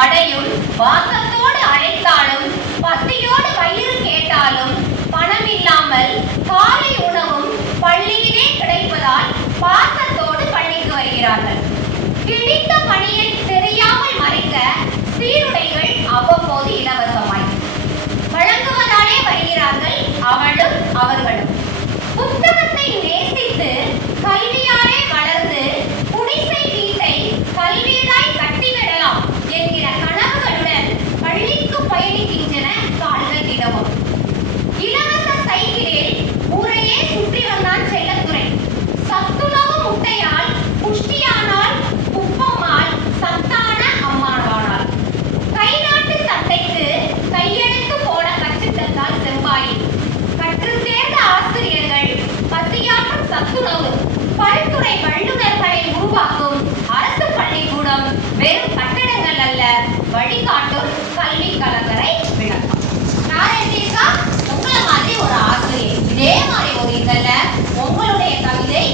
வடையும் வாசத்தோடு அழைத்தாலும் பசியோடு வயிறு கேட்டாலும் பணம் இல்லாமல் காலை உணவும் பள்ளியிலே கிடைப்பதால் பாசத்தோடு பள்ளிக்கு வருகிறார்கள். கிழித்த பணியை தெரியாமல் மறைக்க சீருடைகள் அவ்வப்போது இலவசமாய் வழங்குவதாலே வருகிறார்கள் அவளும் அவர்களும். புத்தகத்தை நேசித்து கல்வியாலே வளர்ந்து குடிசை வீட்டை கல்வியாய் கட்டிவிடலாம் என்கிற கனவுகளுடன் பள்ளிக்கு பயணிக்கின்றன கால்கள் தினமும். இலவச சைக்கிளில் ஊரையே சுற்றி வந்தான் செல்லத்துறை. சத்துணவு முட்டையால் புஷ்டியானால் குப்பமால் சத்தான அம்மாவானாள். கைநாட்டு சட்டைக்கு கையெழுத்து போட கற்றுத்தந்தால் செவ்வாயி. கற்று சேர்ந்த ஆசிரியர்கள் பசியாற்றும் சத்துணவு பல்துறை வல்லுநர்களை உருவாக்கும் அரசு பள்ளிக்கூடம் வெறும் கட்டடங்கள் அல்ல, வழிகாட்டும் கல்வி கலங்கரை விளக்கம். நான் எழுதியிருக்கா உங்களை மாதிரி ஒரு ஆசிரியர் இதே மாதிரி ஒரு இதல்ல உங்களுடைய கவிதை